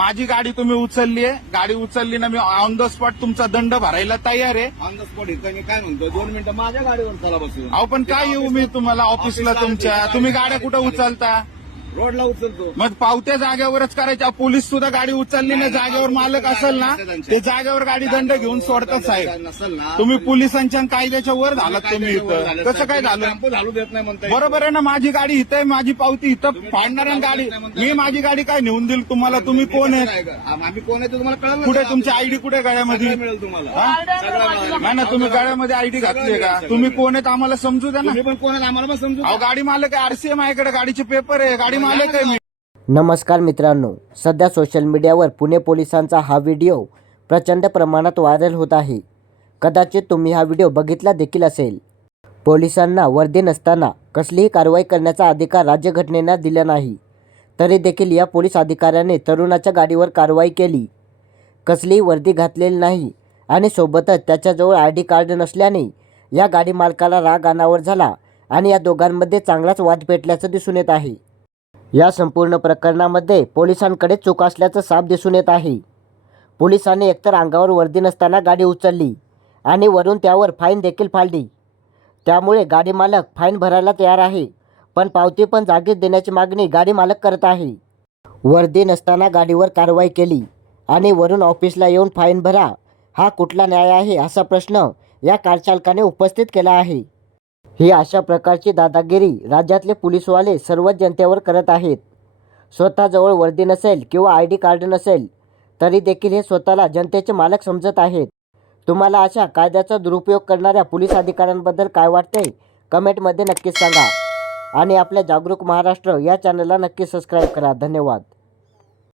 माझी गाडी तुम्ही उचलली आहे. गाडी उचलली ना मी ऑन द स्पॉट तुमचा दंड भरायला तयार आहे. ऑन द स्पॉट इथं मी काय म्हणतो दोन मिनिटं माझ्या गाडीवर चला बसून. अहो पण काय येऊ मी तुम्हाला? ऑफिसला तुमच्या तुम्ही गाड्या कुठं उचलता? रोडला उचलतो. मग पावत्या जागेवरच करायच्या. पोलीस सुद्धा गाडी उचलली ना जागेवर मालक असेल ना ते जागेवर गाडी दंड घेऊन सोडतात साहेब. नसेल ना तुम्ही पोलिसांच्या कायद्याच्या वर झालात तुम्ही इथं. कसं काय झालं टेम्पो झालू देत नाही म्हणताय. बरोबर आहे ना माझी गाडी इथं आहे माझी पावती इथं फाडणार गाडी. मी माझी गाडी काय नेऊन देईल तुम्हाला? तुम्ही कोण आहे आम्ही कोण आहे ते तुम्हाला कळलं कुठे तुमची आयडी कुठे गळ्यामध्ये? मिळेल तुम्हाला. हा? नाही ना तुम्ही गळ्यामध्ये आयडी घातली का? तुम्ही कोण आहेत आम्हाला समजू द्या ना. तुम्ही पण कोण आहे आम्हाला पण समजू अहो गाडी मालक आहे आरसीए माझ्याकडे गाडीचे पेपर आहे गाडी आहे नमस्कार मित्रांनो सध्या सोशल मीडियावर पुणे पोलिसांचा हा व्हिडिओ प्रचंड प्रमाणात व्हायरल होत आहे. कदाचित तुम्ही हा व्हिडिओ बघितला देखील असेल. पोलिसांना वर्दी नसताना कसलीही कारवाई करण्याचा अधिकार राज्यघटनेनं दिला नाही. तरी देखील या पोलीस अधिकाऱ्याने तरुणाच्या गाडीवर कारवाई केली. कसलीही वर्दी घातलेली नाही आणि सोबतच त्याच्याजवळ आय डी कार्ड नसल्याने या गाडी मालकाला राग अनावर झाला आणि या दोघांमध्ये चांगलाच वाद पेटल्याचं दिसून येत आहे. या संपूर्ण प्रकरणामध्ये पोलिसांकडे चूक असल्याचं साफ दिसून येत आहे. पोलिसांनी एकतर अंगावर वर्दी नसताना गाडी उचलली आणि वरून त्यावर फाईन देखील फाडली. त्यामुळे गाडी मालक फाईन भरायला तयार आहे पण पावती पण जागीच देण्याची मागणी गाडी मालक करत आहे. वर्दी नसताना गाडीवर कारवाई केली आणि वरून ऑफिसला येऊन फाईन भरा हा कुठला न्याय आहे असा प्रश्न या कारचालकाने उपस्थित केला आहे. ही अशा प्रकारची दादागिरी राज्यातले पोलीसवाले सर्वच जनतेवर करत आहेत. स्वतःजवळ वर्दी नसेल किंवा आय डी कार्ड नसेल तरी देखील हे स्वतःला जनतेचे मालक समजत आहेत. तुम्हाला अशा कायद्याचा दुरुपयोग करणाऱ्या पोलीस अधिकाऱ्यांबद्दल काय वाटते कमेंटमध्ये नक्कीच सांगा. आणि आपल्या जागरूक महाराष्ट्र या चॅनलला नक्की सबस्क्राईब करा. धन्यवाद.